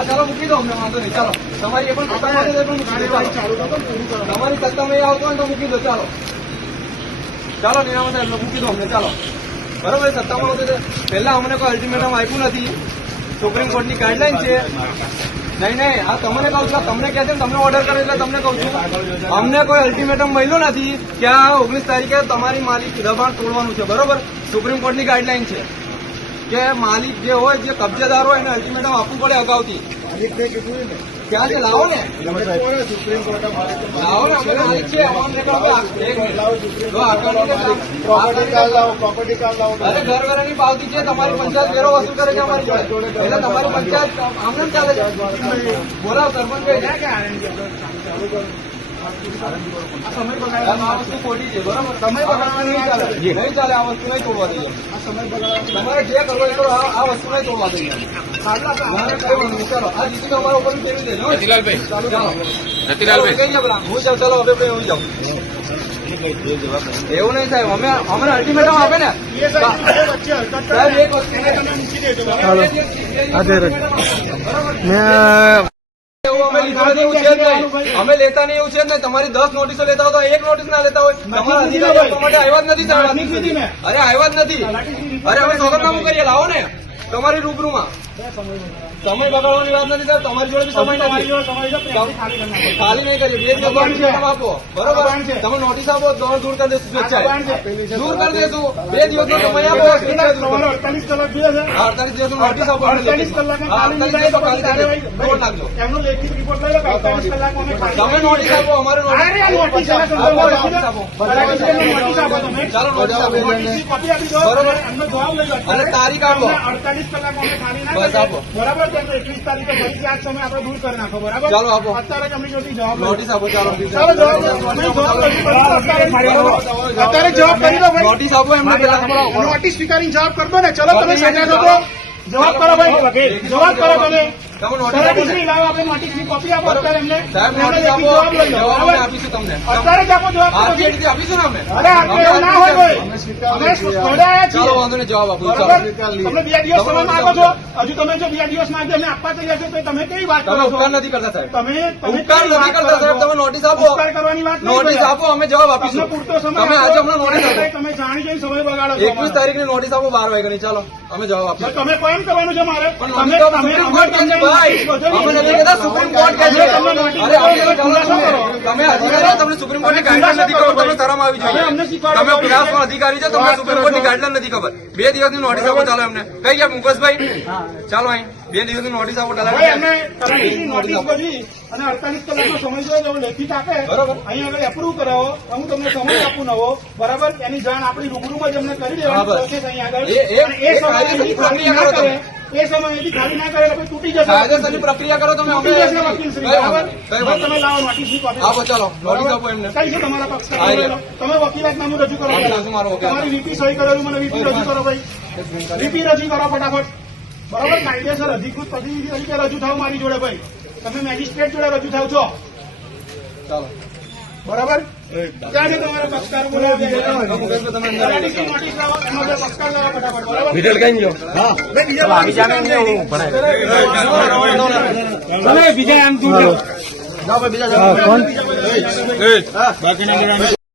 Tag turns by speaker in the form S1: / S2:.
S1: ચાલો મૂકી દો તમારી એ પણ આવતો હોય તો મૂકી દો ચાલો ચાલો નિરામણ સાહેબ મૂકી દો અમને ચાલો બરોબર સત્તામાં વખતે પહેલા અમને કોઈ અલ્ટિમેટમ આપ્યું નથી સુપ્રીમ કોર્ટની ગાઈડલાઈન છે નહીં નહીં આ તમને કહું છું તમને કહે છે તમને ઓર્ડર કરે એટલે તમને કહું છું અમને કોઈ અલ્ટિમેટમ મળ્યું નથી કે આ ઓગણીસ તારીખે તમારી માલિક દબાણ તોડવાનું છે બરોબર સુપ્રીમ કોર્ટની ગાઈડલાઈન છે. કે માલિક જે હોય, જે કબજેદાર હોય, એને અલ્ટિમેટમ આપવું પડે અગાઉથી. છે? લાવો ને. તમારી પંચાયત વેરો વસૂલ છે અમારી જોડે. એટલે તમારી પંચાયત આમને ચાલે સમય બગાડવાનો આ વસ્તુ ખોટી છે બરાબર સમય બગાડવાની નહીં ચાલે નહીં ચાલે આ વસ્તુ નહીં તોડવા દઈએ તમારે જે કરવો એ કરો આ વસ્તુ નહીં તોડવા દઈએ એવું નહીં સાહેબ અમે અમને અલ્ટિમેટમ આપે ને સાહેબ એક વસ્તુ નથી એવું છે નહીં. અમે લેતા નહીં એવું છે નહીં. તમારી દસ નોટિસો લેતા હોય તો એક નોટિસ ના લેતા હોય. તમારા અધિકારી આપવા માટે આવ્યા જ નથી. અરે આવ્યા જ નથી. અરે અમે સોગંદનામું કરીએ. લાવો ને. તમારી રૂબરૂમાં? સમય બગાડવાની વાત નથી સાહેબ. તમારી જોડે સમય નથી. ખાલી નહીં કરીએ. બે દિવસ આપો. બરોબર? તમે નોટિસ આપો દોડ દૂર કરી દેશું સ્વેચ્છાએ. દૂર કરી દેશું. બે દિવસ સમય આપો.
S2: અડતાલીસ કલાક
S1: અડતાલીસ દિવસ નોટિસ આપો
S2: અડતાલીસ કલાક એમનો લેખિત રિપોર્ટ લઈ લો
S1: તમે નોટિસ આપો અમારે
S2: નોટિસ
S1: આપો, નોટિસ
S2: આપો. બરાબર.
S1: ચાલો નોટિસ આપો. અને તારીખ આપો.
S2: અમને કલાક અમે ખાલી ના કરીએ. બરાબર છે એકવીસ તારીખે ફરી આ જ સમય આપણે દૂર કરી નાખો બરાબર?
S1: ચાલો આપો.
S2: અત્યારે જ જોતી જવાબ
S1: નોટિસ આપો ચાલો
S2: ચાલો જવાબ. અત્યારે જવાબ કરી દો
S1: નોટિસ આપો એમને પેલા
S2: નોટિસ સ્વીકારીને જવાબ કરતો ને. ચલો તમે સજા. જવાબ કરો ભાઈ. જવાબ કરો તમે. હજુ તમે જો બીજા દિવસ માંગે અમે આપવા તૈયાર છો તો તમે કઈ વાત
S1: તમે
S2: કરો
S1: ઉપકાર નથી કરતા સાહેબ.
S2: તમે તમે
S1: ઉપકાર નથી કરતા સાહેબ. તમે નોટિસ આપો.
S2: ઉપકાર કરવાની વાત
S1: નોટિસ આપો અમે જવાબ આપીશું.
S2: પૂરતો સમય
S1: તમે આજે હમણાં નોટિસ આપો.
S2: તમે જાણી જોઈને સમય બગાડો
S1: એકવીસ તારીખની નોટિસ આપો બાર વાગ્યાની. ચાલો અમે જવાબ આપીશું.
S2: તમે કોણ કરવાનું છે મારે? તમે
S1: સુપ્રીમ કોર્ટ કહે છે
S2: તમને
S1: સુપ્રીમ
S2: તમે
S1: અધિકારી તમને કોર્ટની ગાઈડલાઈન નથી ખબર તમને શરમ આવી જોઈએ તમે
S2: છો.
S1: અધિકારી છે તમને સુપ્રીમ
S2: કરો
S1: કોર્ટની ગાઈડલાઈન નથી ખબર. બે દિવસની નોટિસ આપો ચાલો એમને. કઈ ગયા મુકેશભાઈ ચાલો અહીં. બે દિવસની નોટિસ આપો
S2: નોટિસ બધી અને અડતાલીસ કલાકનો સમય જો લેખિત આપે
S1: બરાબર.
S2: અહીં આગળ એપ્રુવ કરાવો હું તમને સમય આપું નવો. બરાબર? એની જાણ આપણી રૂબરૂમાં જ અમને કરી દેવાની પ્રોસેસ અહીં આગળ.
S1: એ- એ-
S2: અને એ
S1: એ
S2: સમય એ સમય ખાલી ના કરે પછી તૂટી જશે.
S1: કાયદેસરની પ્રક્રિયા કરો તમે
S2: તૂટી જશે બરાબર?
S1: વાંધો
S2: તમે લાવો નોટિસની
S1: આપો ચાલો નોટિસ આપો એમને.
S2: કઈ છે તમારા પક્ષ. તમે વકીલાતનામું રજૂ કરો. તમારી વીપી સહી કરેલું મને વીપી રજૂ કરો ભાઈ. વીપી રજૂ કરો ફટાફટ. બરાબર? કાયદેસર અધિકૃત પ્રતિનિધિ તરીકે રજૂ થાવ મારી જોડે ભાઈ. તમે મેજિસ્ટ્રેટ જોડે રજૂ થાવ છો
S1: ચાલો.
S2: બરાબર?
S3: વિઠ્ઠલ કઈ ગયો?
S2: બીજા એમ તું
S1: બીજા જાઓ.
S3: બાકીના